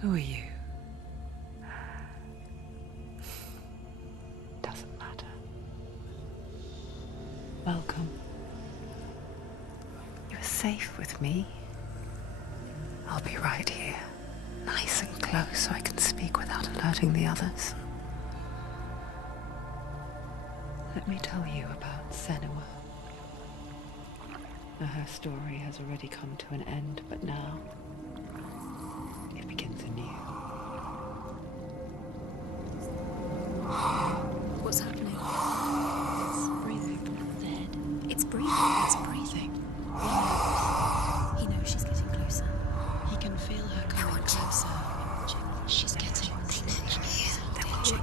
Who are you? Doesn't matter. Welcome. You're safe with me. I'll be right here, nice and close so I can speak without alerting the others. Let me tell you about Senua. Her story has already come to an end, but now it begins anew. What's happening? It's breathing. Dead. It's breathing. It's breathing. He knows she's getting closer. He can feel her coming closer. She's getting closer. They're watching.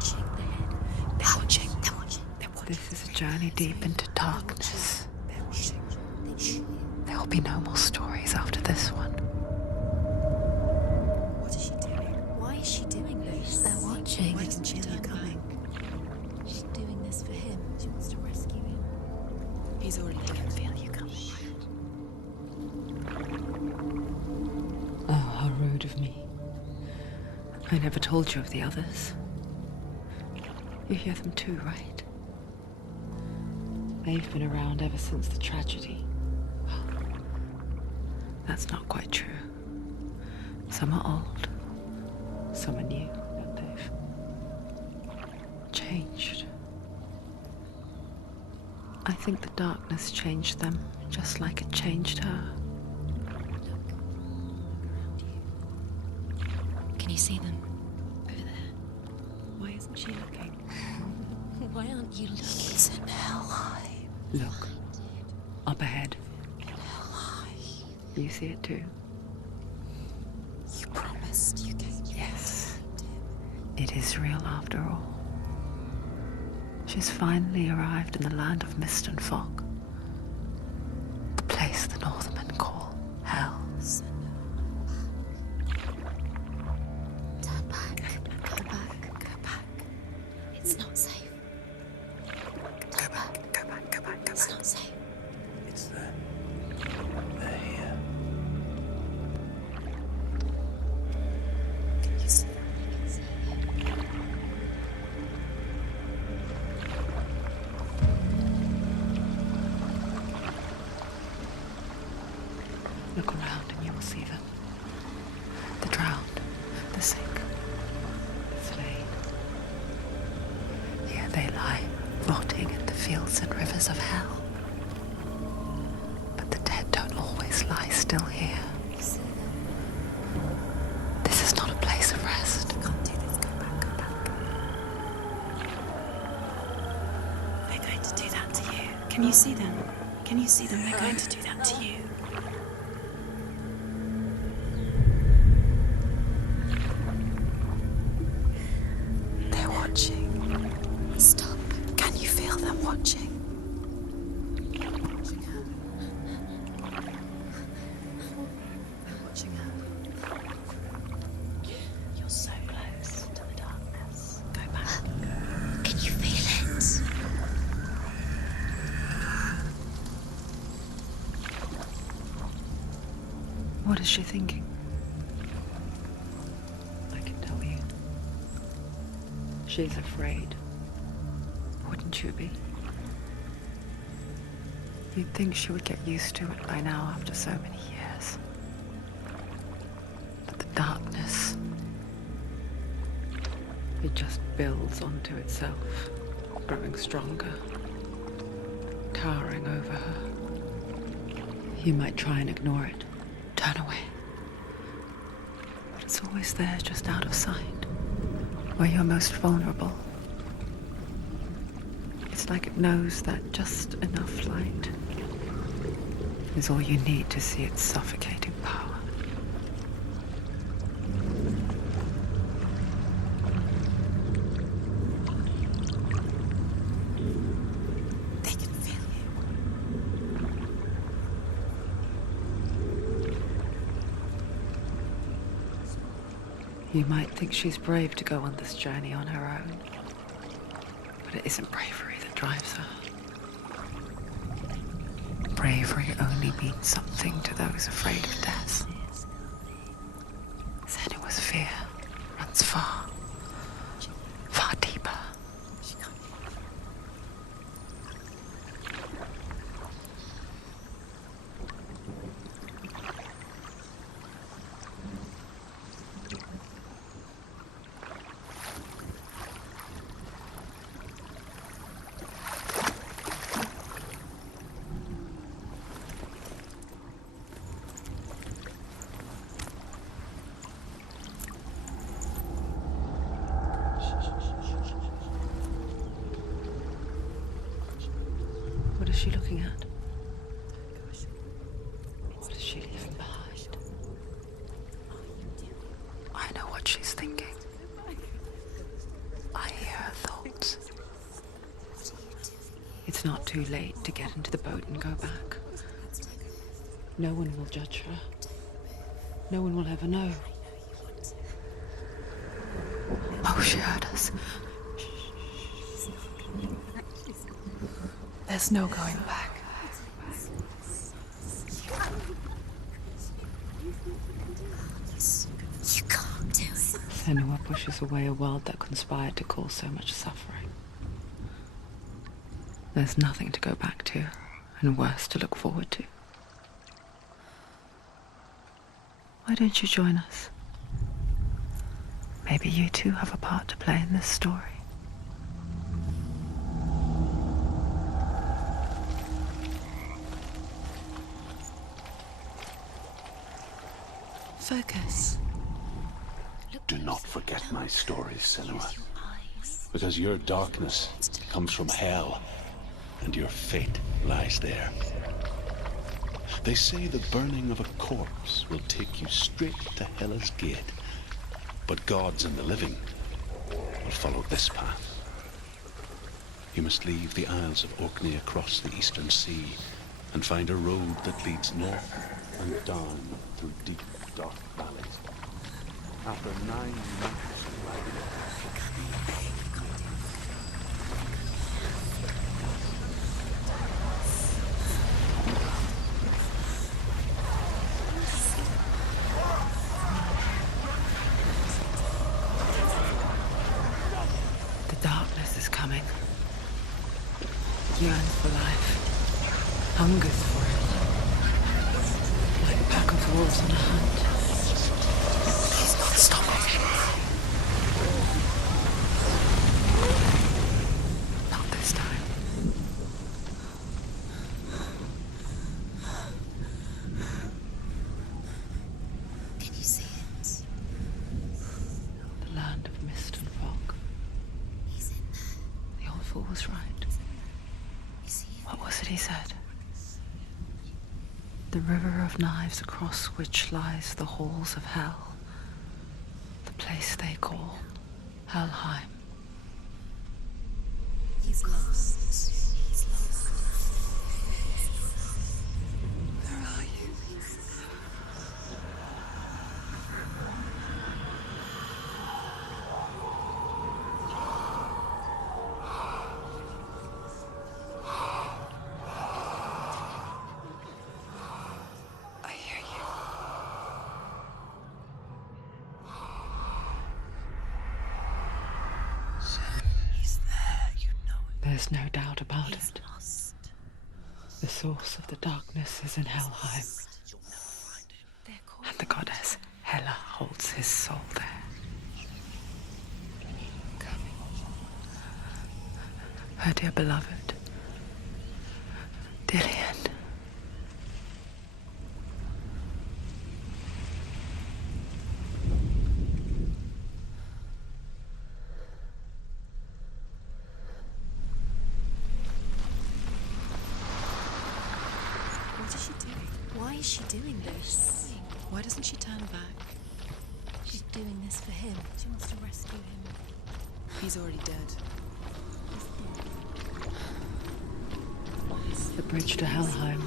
They're watching. They're watching. This is a journey deep into darkness. They're watching. There will be no more stories after this one. What is she doing? Why is she doing this? They're watching. Why doesn't she turn coming? She's doing this for him. She wants to rescue him. He's already here. I can feel you coming. Oh, how rude of me. I never told you of the others. You hear them too, right? They've been around ever since the tragedy. Well, that's not quite true. Some are old, some are new, but they've changed. I think the darkness changed them, just like it changed her. Can you see them? Over there. Why isn't she looking? Why aren't you looking? He's in Hellblade. Look, up ahead. Hellblade. You see it too? You promised you gave me. Yes. It is real after all. She's finally arrived in the land of mist and fog. The place the Northmen call Hell. Turn back. Go back. Go back. It's not safe. Go back, go back, go back, go It's back. not safe. It's there. They're here. Can you see? Look around and you will see them. The drowned, the sick, the slain. Here they lie, rotting in the fields and rivers of hell. But the dead don't always lie still here. This is not a place of rest. You can't do this. Go back. Go back. They're going to do that to you. Can you see them? Can you see them? They're going to do that to you. They're watching. Stop. Can you feel them watching? Watching her. They're watching her. You're so close to the darkness. Go back. Can you feel it? What is she thinking? I can tell you. She's afraid. Wouldn't you be? You'd think she would get used to it by now after so many years. But the darkness, it just builds onto itself, growing stronger, towering over her. You might try and ignore it, turn away. But it's always there, just out of sight, where you're most vulnerable. It's like it knows that just enough light is all you need to see its suffocating power. They can feel You might think she's brave to go on this journey on her own, but it isn't bravery that drives her. Bravery only means something to those afraid of death. Senua's fear. she looking at? What is she leaving behind? I know what she's thinking. I hear her thoughts. It's not too late to get into the boat and go back. No one will judge her. No one will ever know. Oh, she heard us. There's no going back. You can't do it. Senua pushes away a world that conspired to cause so much suffering. There's nothing to go back to, and worse to look forward to. Why don't you join us? Maybe you too have a part to play in this story. Focus. Do not forget my stories, Senua. Because your darkness comes from hell, and your fate lies there. They say the burning of a corpse will take you straight to Hela's gate, but gods and the living will follow this path. You must leave the Isles of Orkney across the eastern sea and find a road that leads north and down through deep, dark valleys. After 9 months of riding, The darkness is coming. Yearns for life. Hungers for it. Like a pack of wolves on a hunt. He's not stopping. Not this time. Can you see it? The land of mist and fog. He's in there. The old fool was right. Is he? What was it he said? The river of knives across which lies the halls of hell. The place they call Helheim. He's lost. He's lost. Where are you? I hear you. He's there, you know it. There's no doubt about He's it. lost. The source of the darkness is in Helheim, They're called. and the goddess Hela holds his soul there. Her dear beloved, Dillian. What is she doing? Why is she doing this? Why doesn't she turn back? She's doing this for him. She wants to rescue him. He's already dead. The bridge to Helheim.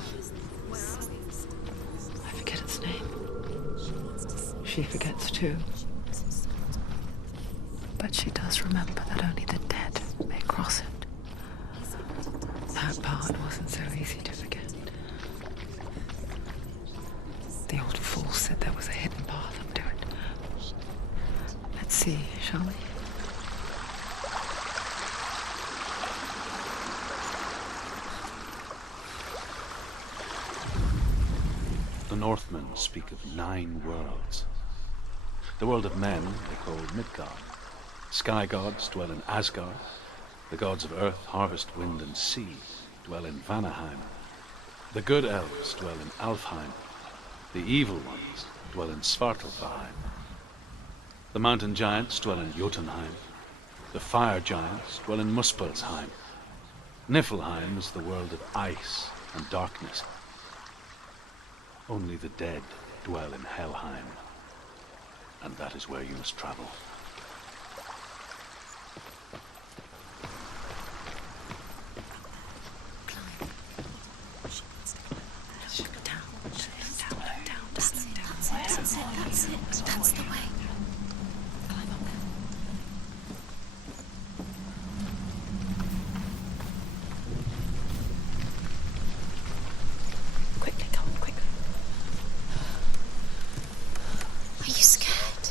I forget its name. She forgets too. But she does remember that only the dead may cross it. That part wasn't so easy to forget. The old fool said there was a hidden path up to it. Let's see, shall we? the Northmen speak of 9 worlds. The world of men they call Midgard. Sky gods dwell in Asgard. The gods of earth, harvest, wind, and sea dwell in Vanaheim. The good elves dwell in Alfheim. The evil ones dwell in Svartalfheim. The mountain giants dwell in Jotunheim. The fire giants dwell in Muspelheim. Niflheim is the world of ice and darkness. Only the dead dwell in Helheim, and that is where you must travel. That's the way. Quickly, come on, quickly. Are you scared?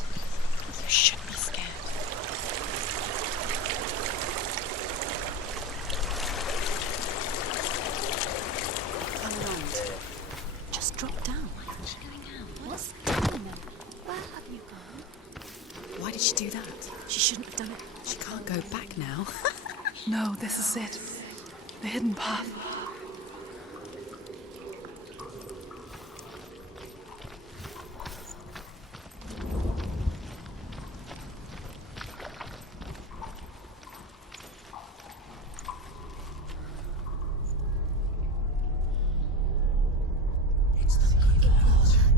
You should be scared. Turn around. Just drop down. Why is she going out? What's going on? Where have you gone? Why did she do that? She shouldn't have done it. She can't go back now. No, this is it. The hidden path.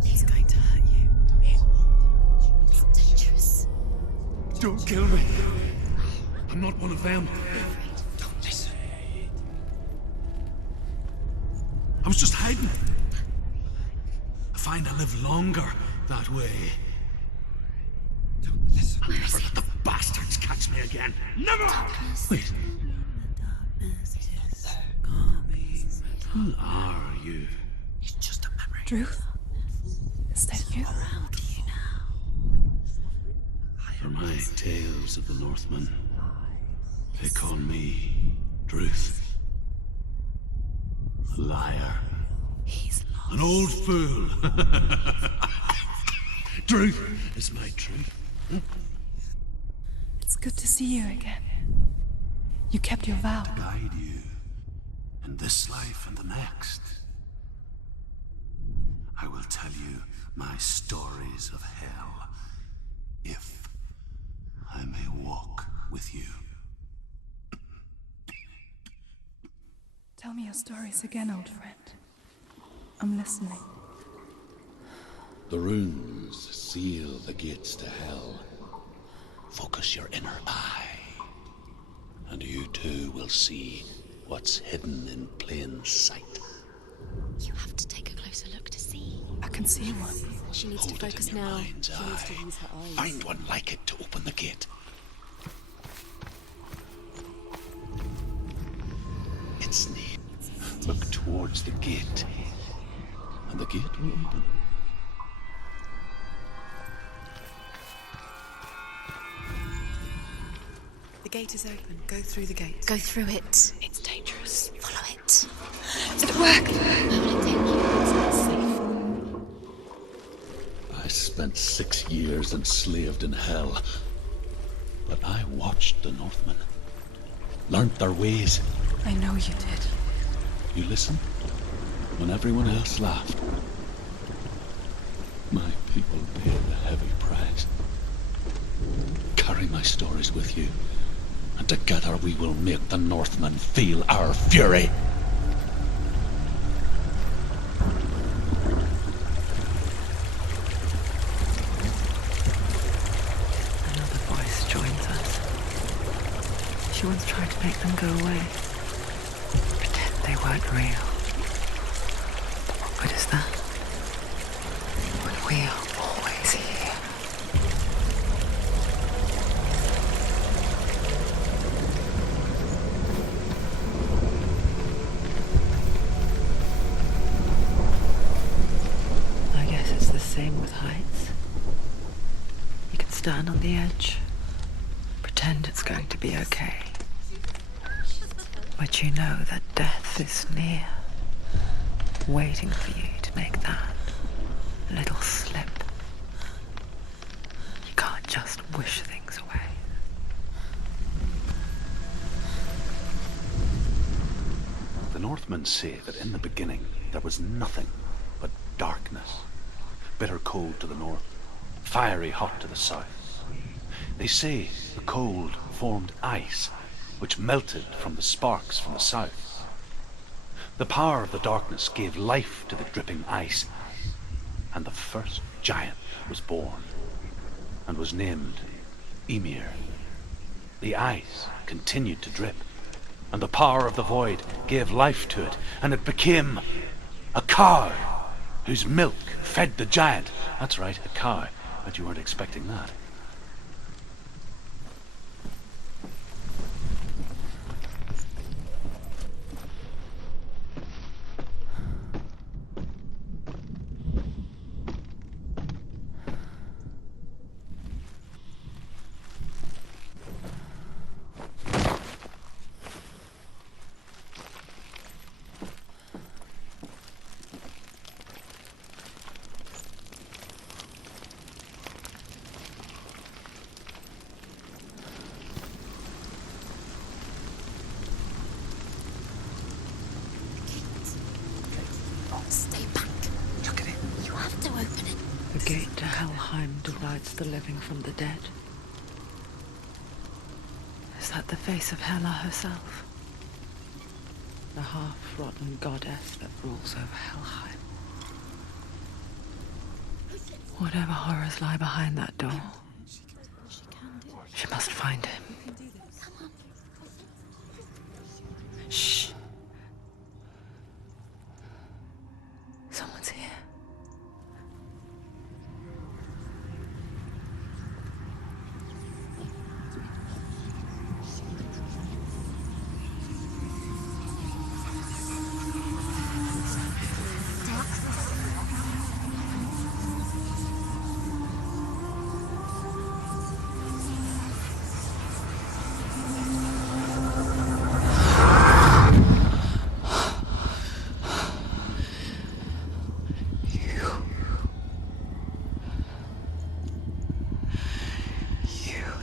He's going to hurt you. It's dangerous. Don't kill me. I'm not one of them. Don't listen. I was just hiding. I find I live longer that way. Don't listen. I'll never let the bastards catch me again. Never! Wait. Who are you? It's just a memory. Druth? Is that you? For my tales of the Northmen, they call me Druth. A liar. He's lost. An old fool. Druth is my truth. It's good to see you again. You kept your vow. Guide you in this life and the next. I will tell you my stories of hell, if I may walk with you. Tell me your stories again, old friend. I'm listening. The runes seal the gates to hell. Focus your inner eye, and you too will see what's hidden in plain sight. You have to take a closer look to see. I can see one. She needs Hold to it focus in your now. mind's She needs to eye. use her eyes. Find one like it to open the gate. It's near. Look towards the gate, and the gate will open. The gate is open. Go through the gate. Go through it. It's dangerous. Follow it. It worked! Where will it take you? It's not safe. I spent 6 years enslaved in hell, but I watched the Northmen, learnt their ways. I know you did. You listen when everyone else laughed. My people paid the heavy price. Carry my stories with you, and together we will make the Northmen feel our fury. Another voice joins us. She once tried to make them go away. Pretend they weren't real. But what good is that? When we are always here. I guess it's the same with heights. You can stand on the edge, pretend it's going to be okay. But you know that death is near, waiting for you to make that little slip. You can't just wish things away. The Northmen say that in the beginning there was nothing but darkness. Bitter cold to the north, fiery hot to the south. They say the cold formed ice, which melted from the sparks from the south. The power of the darkness gave life to the dripping ice, and the first giant was born, and was named Ymir. The ice continued to drip, and the power of the void gave life to it, and it became a cow whose milk fed the giant. That's right, a cow. Bet you weren't expecting that. Stay back. Look at it. You have to open it. The gate to Helheim divides the living from the dead. Is that the face of Hela herself? The half-rotten goddess that rules over Helheim. Whatever horrors lie behind that door, she must find him. Shh. Someone's here.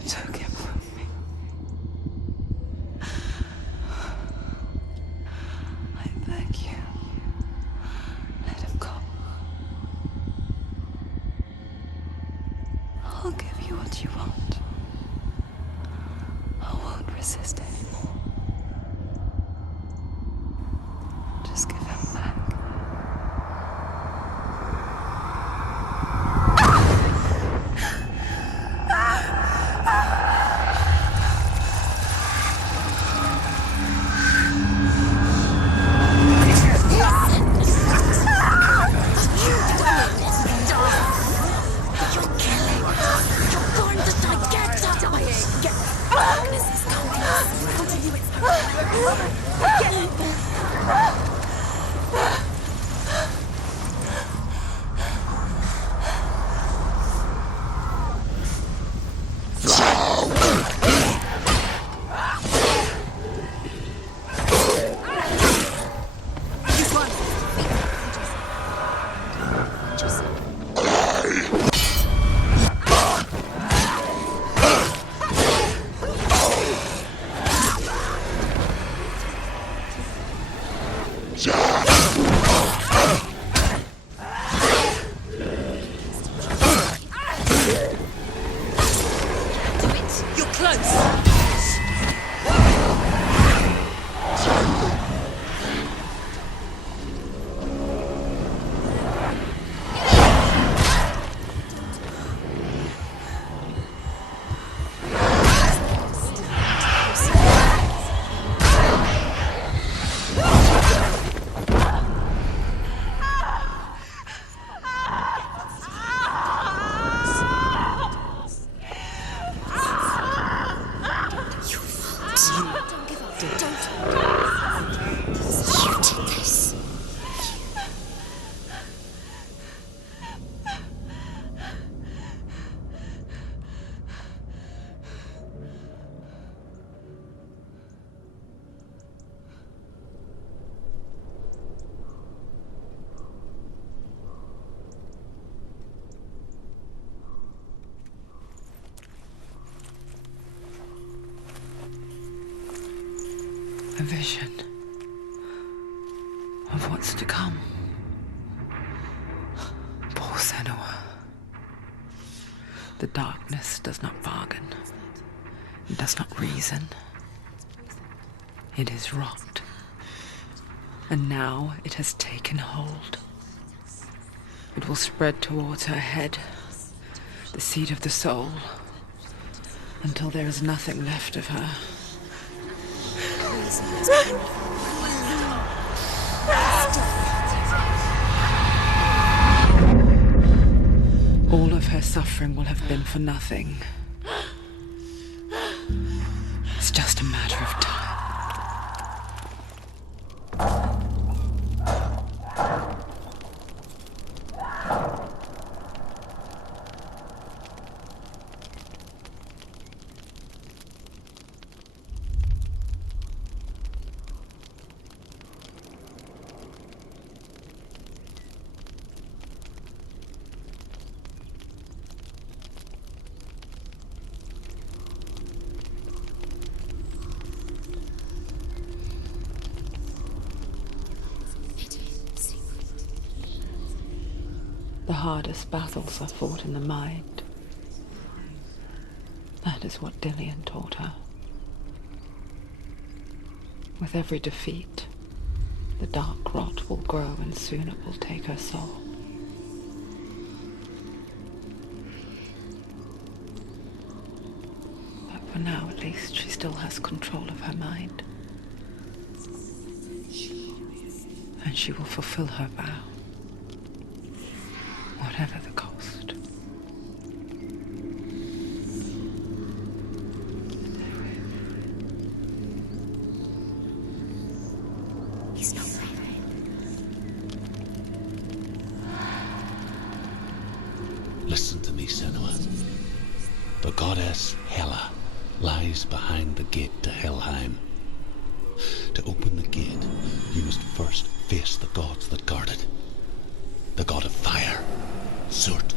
Took him from me. I beg you, let him go. I'll give you what you want. I won't resist anymore. Just give him back. A vision of what's to come. Poor Senua. The darkness does not bargain. It does not reason. It is rot. And now it has taken hold. It will spread towards her head, the seat of the soul, until there is nothing left of her. Reason is painful. All of her suffering will have been for nothing. It's just a matter of time. The hardest battles are fought in the mind. That is what Dillian taught her. With every defeat, the dark rot will grow and soon it will take her soul. But for now, at least, she still has control of her mind. And she will fulfill her vow. Whatever the cost. He's not there. Listen to me, Senua. The goddess Hela lies behind the gate to Helheim. To open the gate, you must first face the gods that guard it. The god of fire, Surt,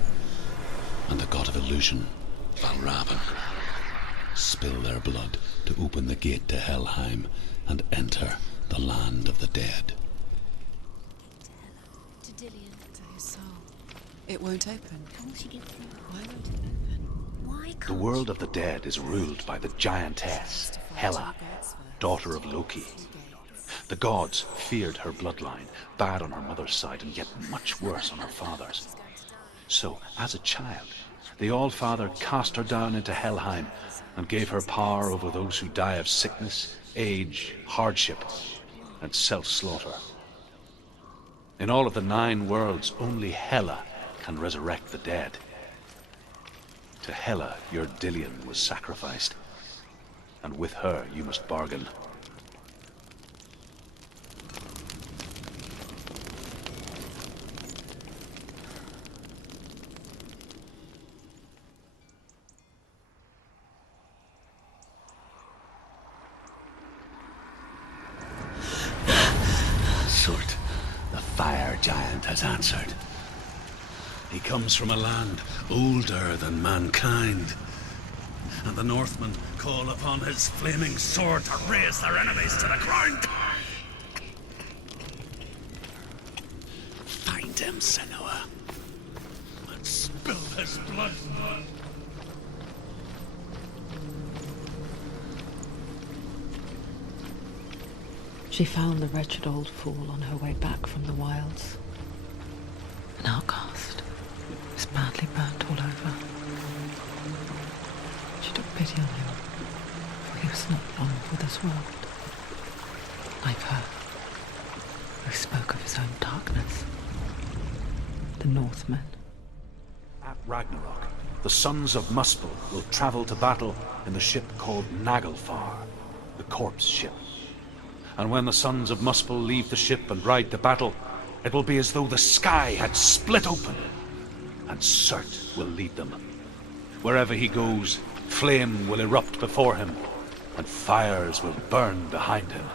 and the god of illusion, Valravan. Spill their blood to open the gate to Helheim and enter the land of the dead. To Dillian. To his soul. It won't open. How will she get through? Why won't it open? Why can't The world of the dead is ruled by the giantess, Hela, daughter of Loki. The gods feared her bloodline, bad on her mother's side and yet much worse on her father's. So, as a child, the All-Father cast her down into Helheim and gave her power over those who die of sickness, age, hardship, and self-slaughter. In all of the 9 worlds, only Hela can resurrect the dead. To Hela, your Dillian was sacrificed, and with her you must bargain. Surt, the fire giant, has answered. He comes from a land older than mankind, and the Northmen call upon his flaming sword to raise their enemies to the ground. Find him, Senua, and spill his blood. She found the wretched old fool on her way back from the wilds. An outcast. He was badly burnt all over. She took pity on him, for he was not long for this world. Like her, who spoke of his own darkness. The Northmen. At Ragnarok, the sons of Muspel will travel to battle in the ship called Naglfar, the corpse ship. And when the sons of Muspel leave the ship and ride to battle, it will be as though the sky had split open, and Surt will lead them. Wherever he goes, flame will erupt before him, and fires will burn behind him.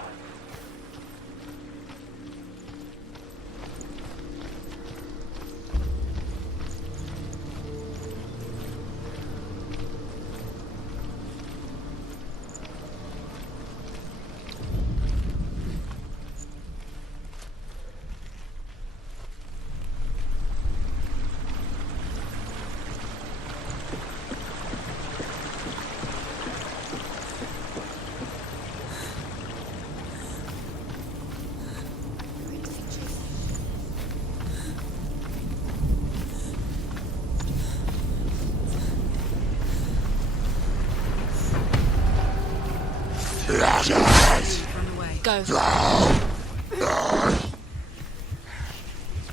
go.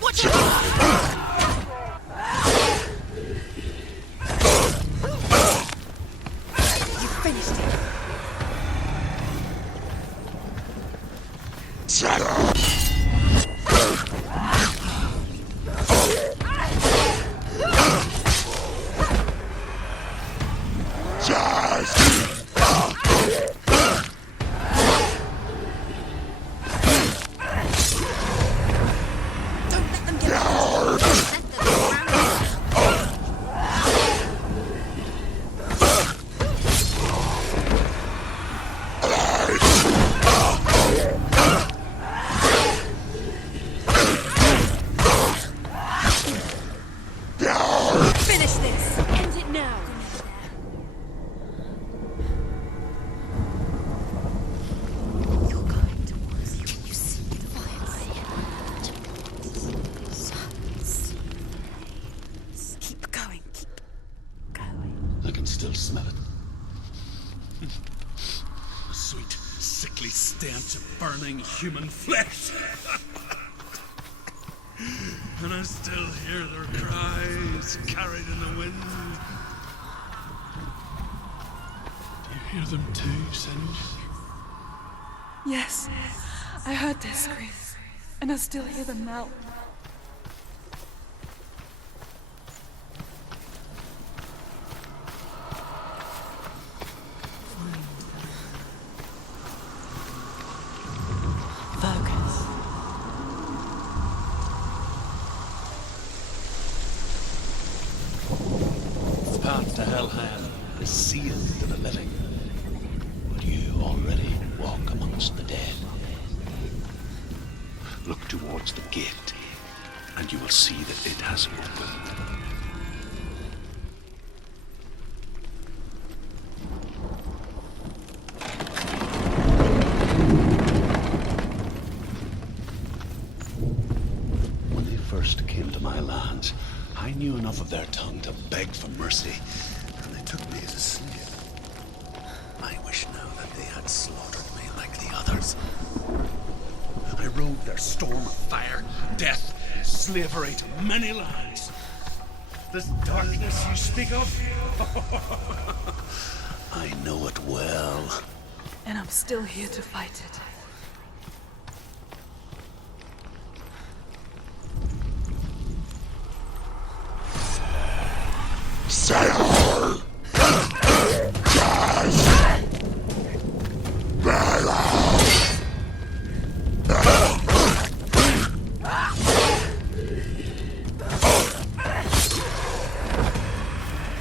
Watch out! You finished it. Don't let them get close. Let them surround you. Finish this. End it now. You're going towards you. You see the fire. Keep going. Keep going. I can still smell it. A sweet, sickly stench of burning human flesh. And I still hear their cries carried in the wind. Do you hear them too, Senua? Yes, I heard their screams, and I still hear them now. Focus. The path to Helheim is sealed to the living, but you already walk amongst the dead. Look towards the gate, and you will see that it has opened. When they first came to my lands, I knew enough of their tongue to beg for mercy, and they took me as a slave. I wish now that they had slaughtered me like the others. I rode their storm of fire, death, slavery to many lands. This darkness you speak of? I know it well. And I'm still here to fight it.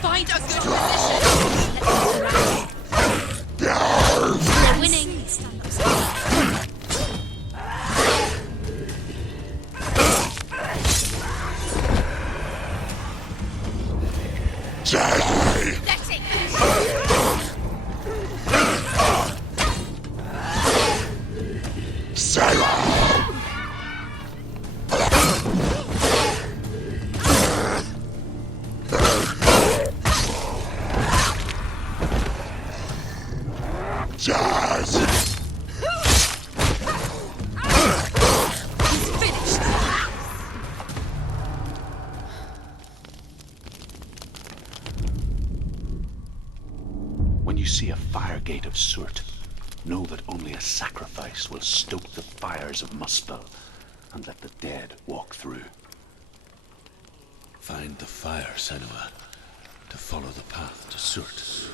Find a good position. We're winning. That's it. When you see a fire gate of soot, know that only a sacrifice will stoke the fires of Muspel and let the dead walk through. Find the fire, Senua, to follow the path to Soot.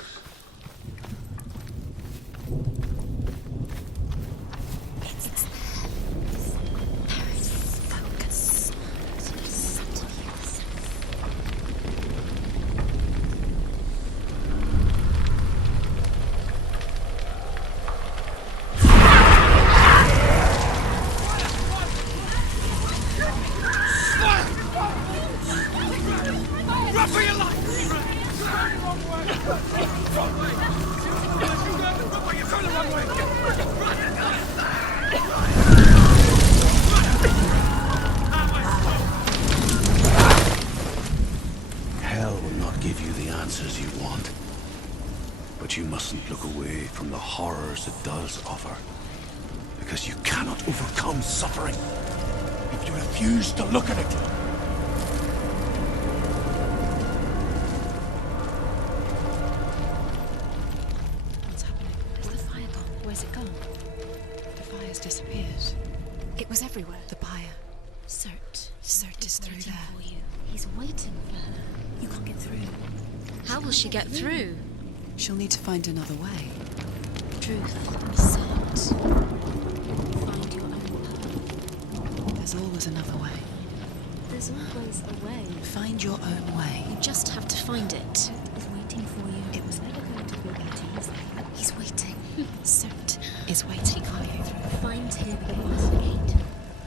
Hell will not give you the answers you want. But you mustn't look away from the horrors it does offer. Because you cannot overcome suffering if you refuse to look at it. What's happening? Where's the fire gone? Where's it gone? The fire's disappeared. It was everywhere. The pyre. Cert. Cert is through waiting there. for you. He's waiting for her. You can't get through. How will she get through? She'll need to find another way. Truth and cert. Find your own path. There's always another way. There's always a way. Find your own way. You just have to find it. He's waiting for you. It was never going to be that easy. He's waiting. Cert is waiting for you. Find him past the gate.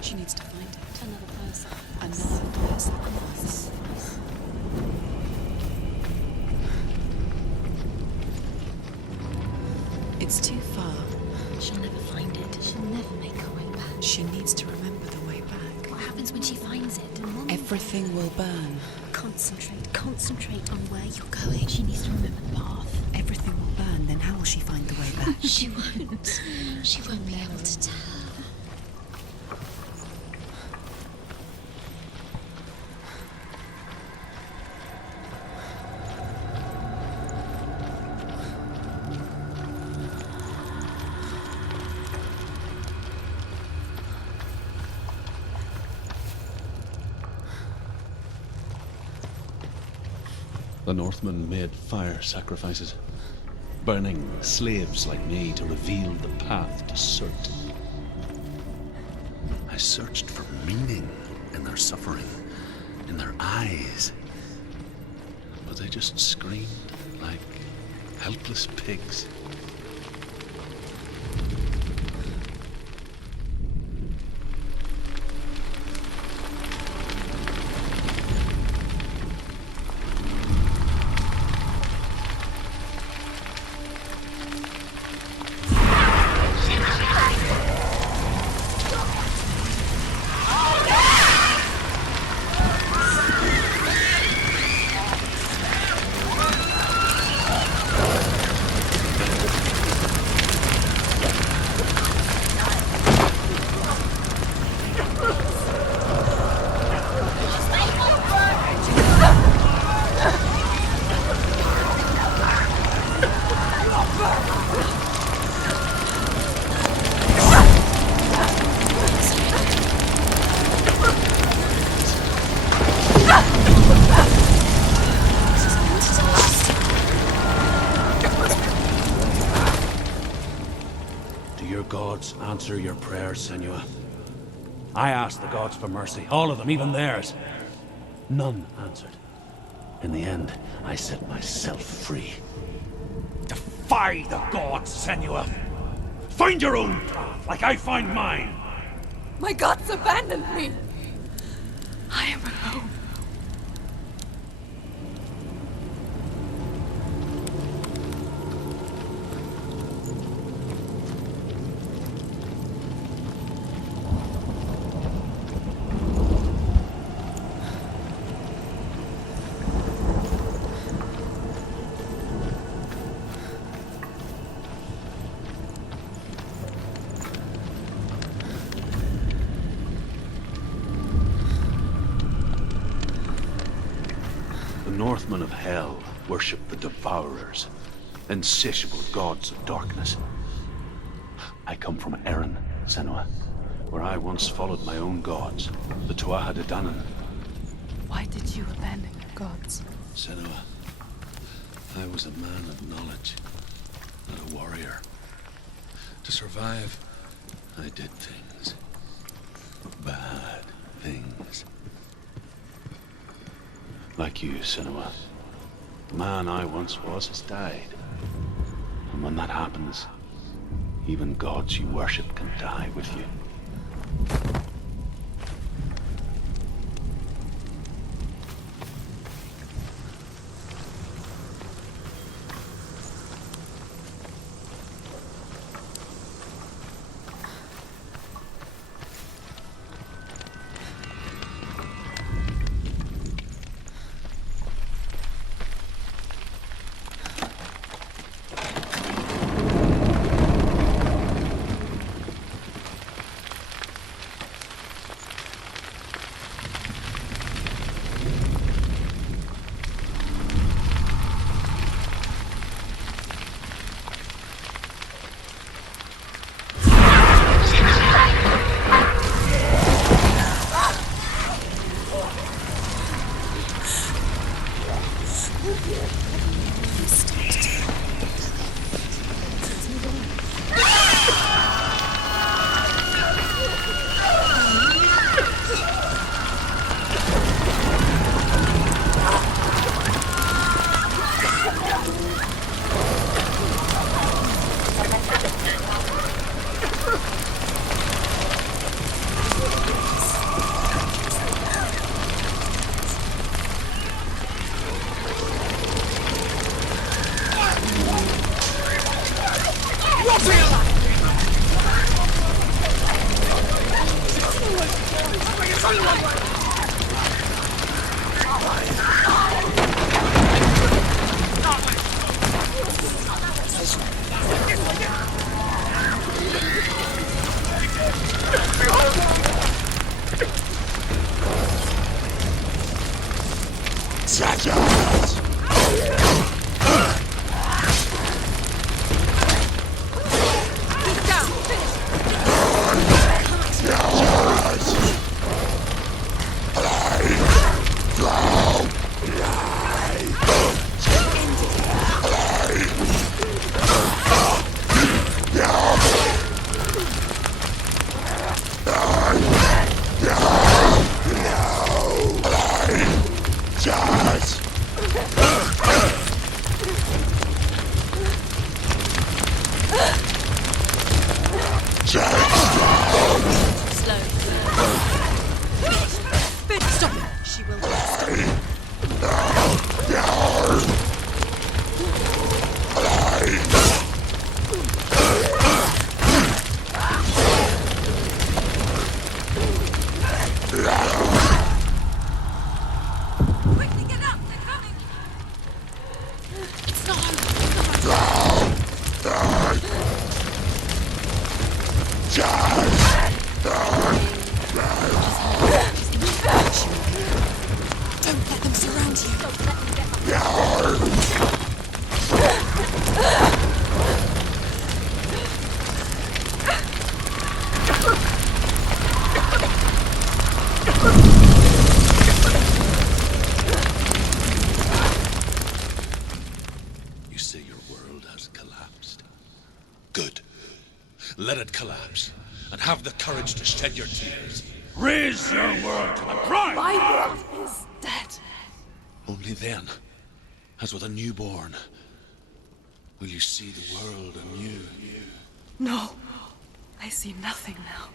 She needs to find it. Another person. Another sacrifice. It's too far. She'll never find it. She'll never make her way back. She needs to remember the way back. What happens when she finds it? Everything will burn. Concentrate on where you're going. She needs to remember the path. Everything will burn, then how will she find the way back? She won't. She won't be able to tell. The Northmen made fire sacrifices, burning slaves like me to reveal the path to Cert. I searched for meaning in their suffering, in their eyes. But they just screamed like helpless pigs. Answer your prayers, Senua. I asked the gods for mercy, all of them, even theirs. None answered. In the end, I set myself free. Defy the gods, Senua! Find your own path, like I find mine! My gods abandoned me! I am alone. The Northmen of Hell worship the Devourers, insatiable gods of darkness. I come from Erin, Senua, where I once followed my own gods, the Tuatha De Danann. Why did you abandon your gods? Senua, I was a man of knowledge, not a warrior. To survive, I did things. Bad things. Like you, Senua. The man I once was has died. And when that happens, even gods you worship can die with you. Don't let them surround you. Don't let them get You say your world has collapsed. Good. Let it collapse, and have the courage to shed your tears. Raise your world to the ground! My world is dead. Only then, as with a newborn, will you see the world anew. No, I see nothing now.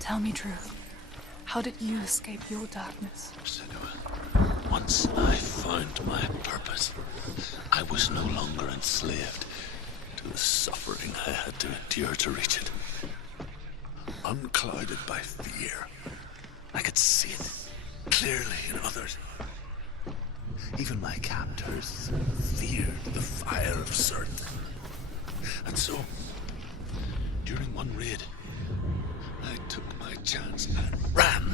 Tell me truth. How did you escape your darkness? Senua, once I found my purpose, I was no longer enslaved to the suffering I had to endure to reach it. Unclouded by fear, I could see it clearly in others. Even my captors feared the fire of Surt. And so, during one raid, I took my chance and ran,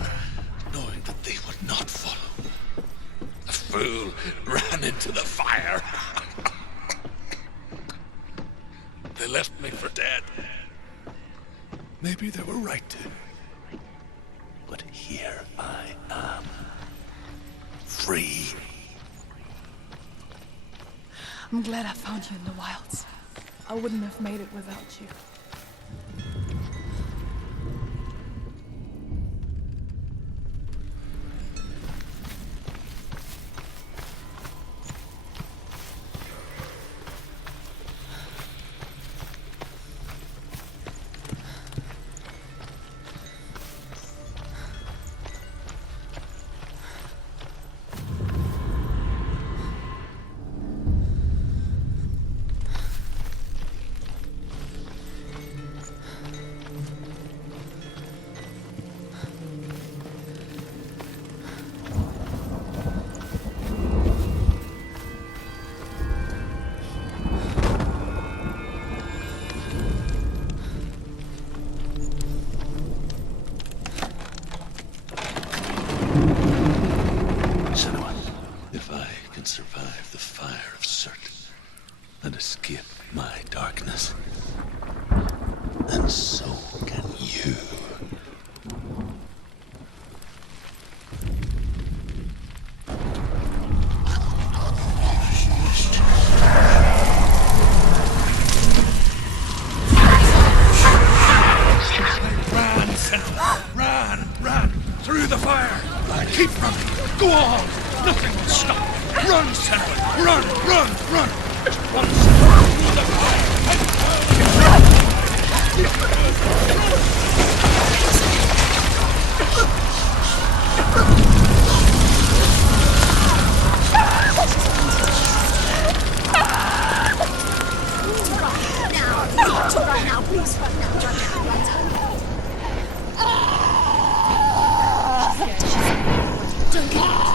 knowing that they would not follow. The fool ran into the fire. They left me for dead. Maybe they were right to. But here I am. Free. I'm glad I found you in the wilds. I wouldn't have made it without you. Survive the fire of Surt and escape my darkness. And so can you. Run, Sentinel! Run! Through the fire! Keep running! Go on! Nothing will stop! Run, Sentinel! Run! Just run, Sentinel! Through the fire! Now, please run now.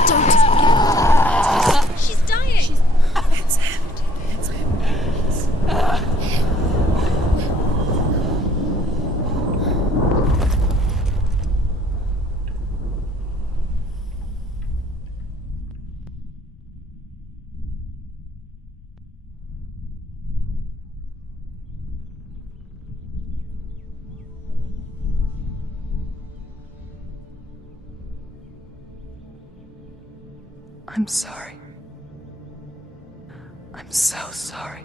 Don't. She's dying. It's empty. It's empty. I'm sorry. I'm so sorry.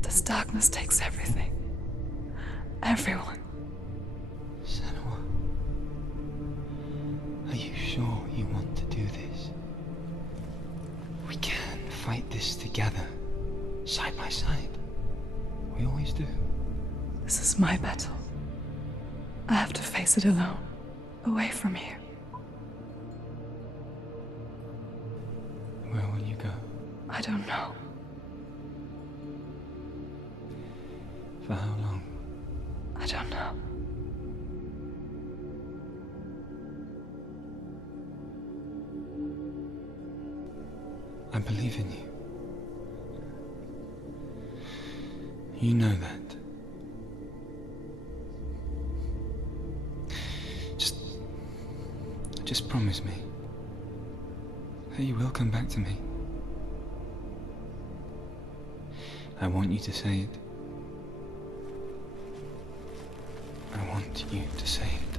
This darkness takes everything. Everyone. Senua. Are sure you want to do this? We can fight this together, side by side. We always do. This is my battle. I have to face it alone, away from here. Where will you go? I don't know. For how long? I don't know. I believe in you. You know that. Just promise me that you will come back to me. I want you to say it. I want you to say it.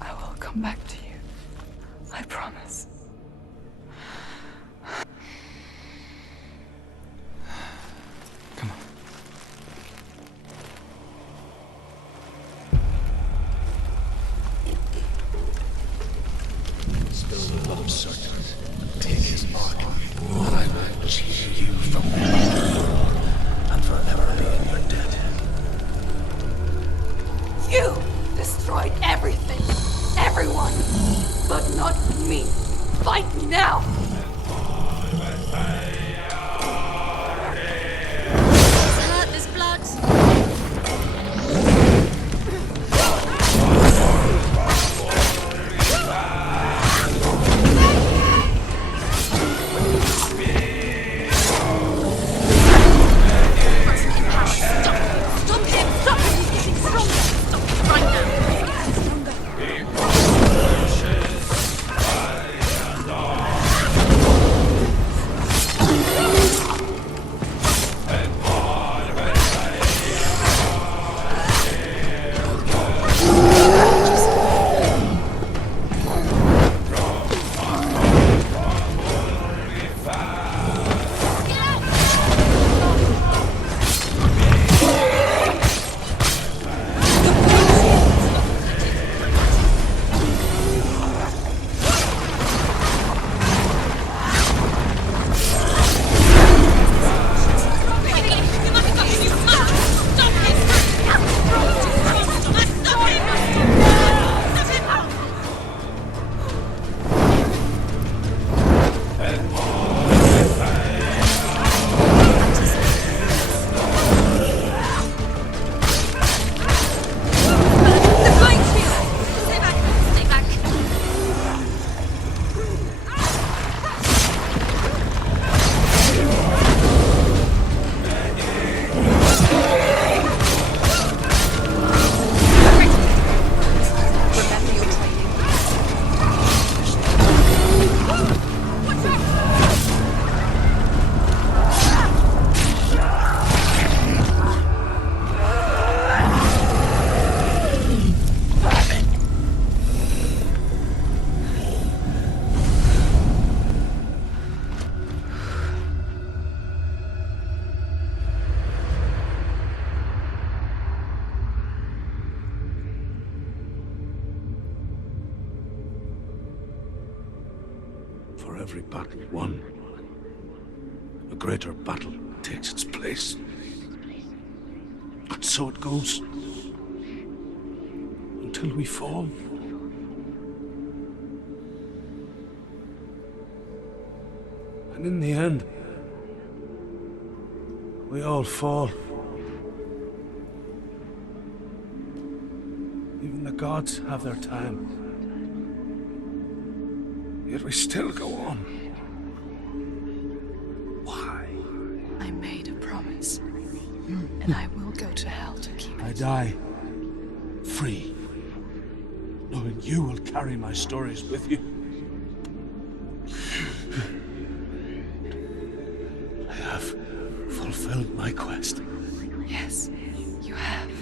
I will come back to you. I promise. Come on. Spill the blood of Certain. Take his mark, and I will cheer you from and forever be in your debt. You destroyed everything, everyone, but not me. Fight me now. It's hurt, there's blood. Stop him! Stop him! He's getting stronger! Stop him right now! For every battle won, a greater battle takes its place. And so it goes. Until we fall. And in the end, we all fall. Even the gods have their time. Yet we still go on. Why? I made a promise, and I will go to hell to keep it. I die free, knowing you will carry my stories with you. I have fulfilled my quest. Yes, you have.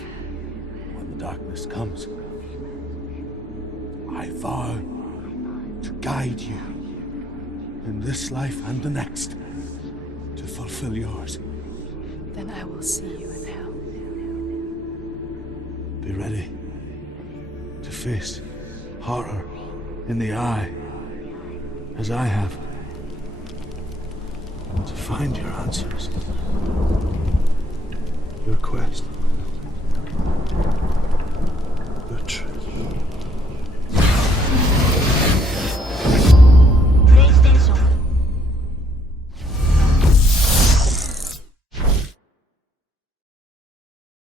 When the darkness comes, I vow to guide you in this life and the next to fulfill yours. Then I will see you in hell. Be ready to face horror in the eye, as I have. To find your answers. Your quest